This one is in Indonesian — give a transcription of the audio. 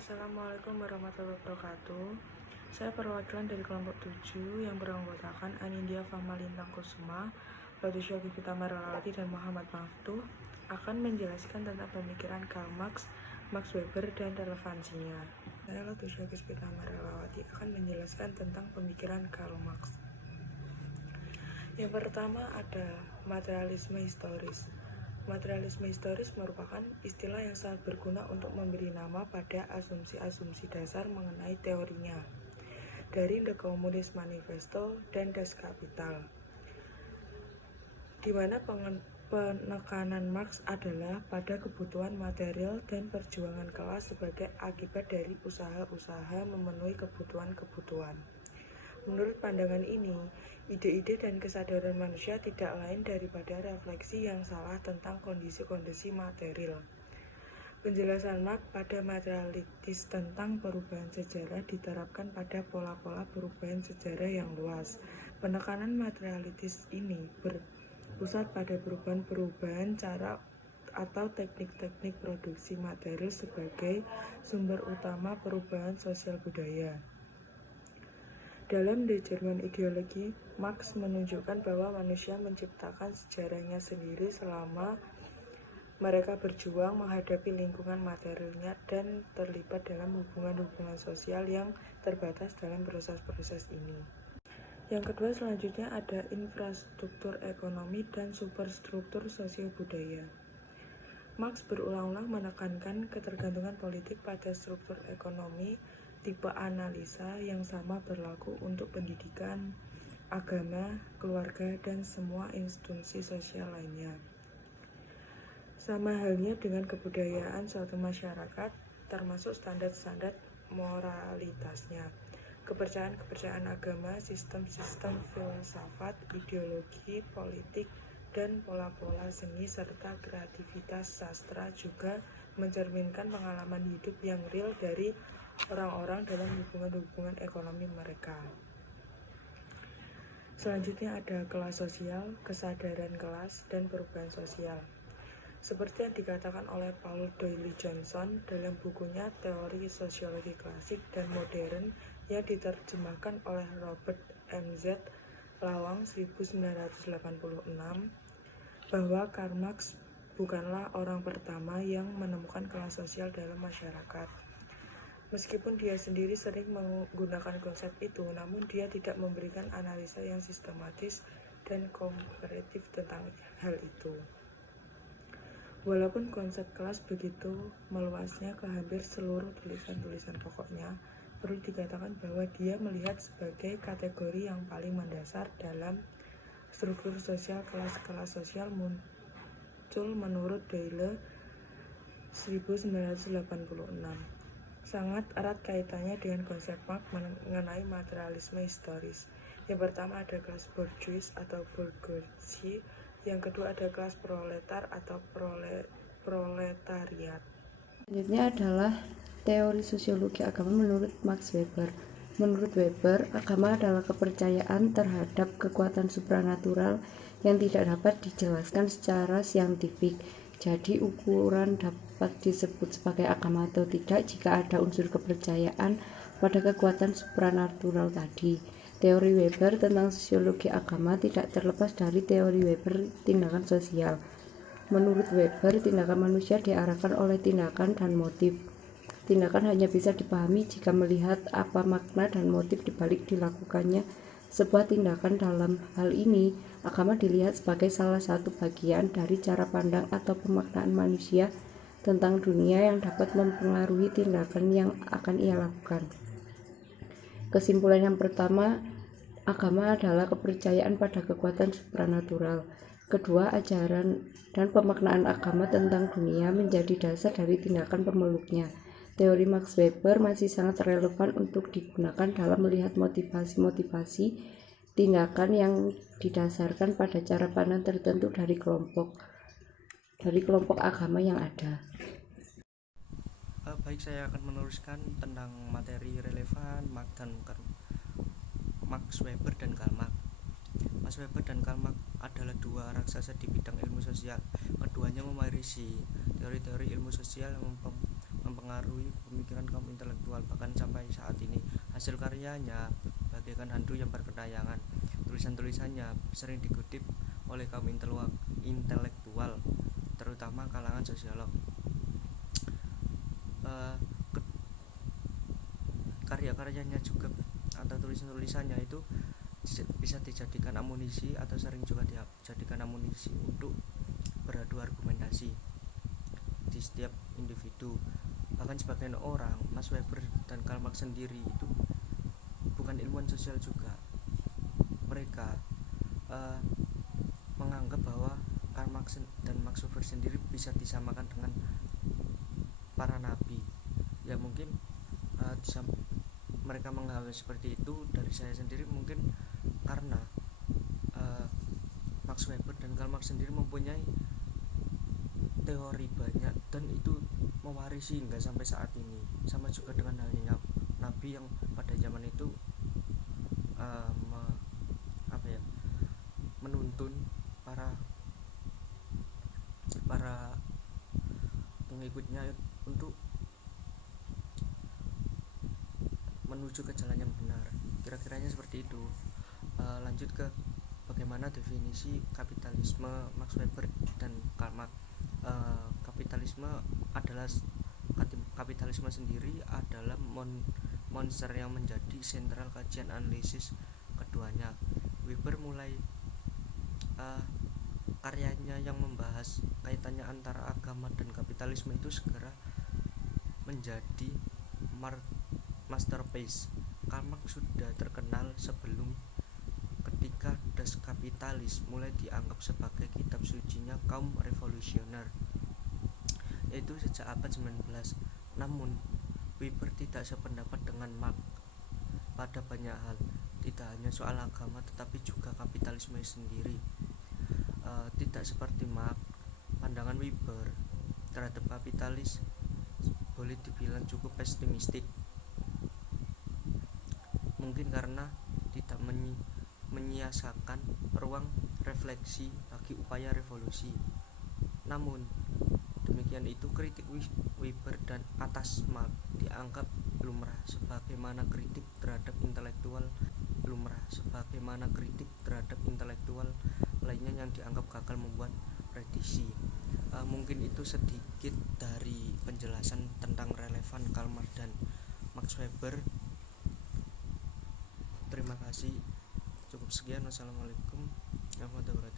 Assalamualaikum warahmatullahi wabarakatuh. Saya perwakilan dari kelompok 7 yang beranggotakan Anindya Fahmalintang Kusuma, Lodisha Bibita Maralawati, dan Muhammad Maftuh akan menjelaskan tentang pemikiran Karl Marx, Max Weber, dan relevansinya. Saya Lodisha Bibita Maralawati akan menjelaskan tentang pemikiran Karl Marx. Yang pertama ada materialisme historis. Materialisme historis merupakan istilah yang sangat berguna untuk memberi nama pada asumsi-asumsi dasar mengenai teorinya, dari The Communist Manifesto dan Das Kapital, di mana penekanan Marx adalah pada kebutuhan material dan perjuangan kelas sebagai akibat dari usaha-usaha memenuhi kebutuhan-kebutuhan. Menurut pandangan ini, ide-ide dan kesadaran manusia tidak lain daripada refleksi yang salah tentang kondisi-kondisi material. Penjelasan Marx pada materialitis tentang perubahan sejarah diterapkan pada pola-pola perubahan sejarah yang luas. Penekanan materialitis ini berpusat pada perubahan-perubahan cara atau teknik-teknik produksi material sebagai sumber utama perubahan sosial budaya. Dalam The German Ideology, Marx menunjukkan bahwa manusia menciptakan sejarahnya sendiri selama mereka berjuang menghadapi lingkungan materialnya dan terlibat dalam hubungan-hubungan sosial yang terbatas dalam proses-proses ini. Yang kedua, selanjutnya ada infrastruktur ekonomi dan superstruktur sosial budaya. Marx berulang-ulang menekankan ketergantungan politik pada struktur ekonomi. Tipe analisa yang sama berlaku untuk pendidikan, agama, keluarga, dan semua institusi sosial lainnya. Sama halnya dengan kebudayaan suatu masyarakat, termasuk standar-standar moralitasnya, kepercayaan-kepercayaan agama, sistem-sistem filsafat, ideologi, politik, dan pola-pola seni serta kreativitas sastra juga mencerminkan pengalaman hidup yang real dari orang-orang dalam hubungan-hubungan ekonomi mereka. Selanjutnya ada kelas sosial, kesadaran kelas, dan perubahan sosial. Seperti yang dikatakan oleh Paul Doyle Johnson dalam bukunya Teori Sosiologi Klasik dan Modern yang diterjemahkan oleh Robert M.Z. Lawang 1986, bahwa Karl Marx bukanlah orang pertama yang menemukan kelas sosial dalam masyarakat. Meskipun dia sendiri sering menggunakan konsep itu, namun dia tidak memberikan analisa yang sistematis dan komparatif tentang hal itu. Walaupun konsep kelas begitu meluasnya ke hampir seluruh tulisan-tulisan pokoknya, perlu dikatakan bahwa dia melihat sebagai kategori yang paling mendasar dalam struktur sosial kelas-kelas sosial muncul menurut Doyle 1986. Sangat erat kaitannya dengan konsep Marx mengenai materialisme historis. Yang pertama ada kelas bourgeois atau bourgeoisie, yang kedua ada kelas proletar atau proletariat. Selanjutnya adalah teori sosiologi agama menurut Max Weber. Menurut Weber, agama adalah kepercayaan terhadap kekuatan supranatural yang tidak dapat dijelaskan secara saintifik. Jadi ukuran dapat disebut sebagai agama atau tidak jika ada unsur kepercayaan pada kekuatan supranatural tadi. Teori Weber tentang sosiologi agama tidak terlepas dari teori Weber tindakan sosial. Menurut Weber, tindakan manusia diarahkan oleh tindakan dan motif. Tindakan hanya bisa dipahami jika melihat apa makna dan motif dibalik dilakukannya sebuah tindakan. Dalam hal ini, agama dilihat sebagai salah satu bagian dari cara pandang atau pemaknaan manusia tentang dunia yang dapat mempengaruhi tindakan yang akan ia lakukan. Kesimpulan yang pertama, agama adalah kepercayaan pada kekuatan supranatural. Kedua, ajaran dan pemaknaan agama tentang dunia menjadi dasar dari tindakan pemeluknya. Teori Max Weber masih sangat relevan untuk digunakan dalam melihat motivasi-motivasi tindakan yang didasarkan pada cara pandang tertentu dari kelompok agama yang ada. Baik, saya akan meneruskan tentang materi relevan Max Weber dan Karl Marx. Max Weber dan Karl Marx adalah dua raksasa di bidang ilmu sosial. Keduanya mewarisi teori-teori ilmu sosial yang mempengaruhi pemikiran kaum intelektual bahkan sampai saat ini. Hasil karyanya bagaikan hantu yang berkentayangan. Tulisan-tulisannya sering dikutip oleh kaum intelektual, terutama kalangan sosiolog. Karya-karyanya juga atau tulisan-tulisannya itu bisa dijadikan amunisi atau sering juga dijadikan amunisi untuk beradu argumentasi di setiap individu. Bahkan sebagian orang, Max Weber dan Karl Marx sendiri itu bukan ilmuwan sosial juga. Mereka menganggap bahwa Karl Marx dan Max Weber sendiri bisa disamakan dengan para nabi. Ya mungkin mereka menganggap seperti itu. Dari saya sendiri mungkin karena Max Weber dan Karl Marx sendiri mempunyai teori banyak dan itu mewarisi hingga sampai saat ini. Sama juga dengan halnya nabi yang pada zaman itu menuntun para pengikutnya untuk menuju ke jalan yang benar. Kira-kiranya seperti itu. Lanjut ke bagaimana definisi kapitalisme Max Weber dan Karl Marx. Kapitalisme sendiri adalah monster yang menjadi sentral kajian analisis keduanya. Weber mulai karyanya yang membahas kaitannya antara agama dan kapitalisme itu segera menjadi masterpiece. Karl Marx sudah terkenal sebelum ketika Das Kapitalis mulai dianggap sebagai kitab sucinya kaum revolusioner, yaitu sejak abad 19. Namun Weber tidak sependapat dengan Marx pada banyak hal, tidak hanya soal agama tetapi juga kapitalisme sendiri. Tidak seperti Marx, pandangan Weber terhadap kapitalis boleh dibilang cukup pesimistik, mungkin karena tidak menyiasakan ruang refleksi bagi upaya revolusi. Namun demikian itu, kritik Weber dan atas Marx dianggap lumrah sebagaimana kritik terhadap intelektual lainnya yang dianggap gagal membuat prediksi. Mungkin itu sedikit dari penjelasan tentang relevan Karl Marx dan Max Weber. Terima kasih. Cukup sekian. Wassalamualaikum warahmatullahi wabarakatuh.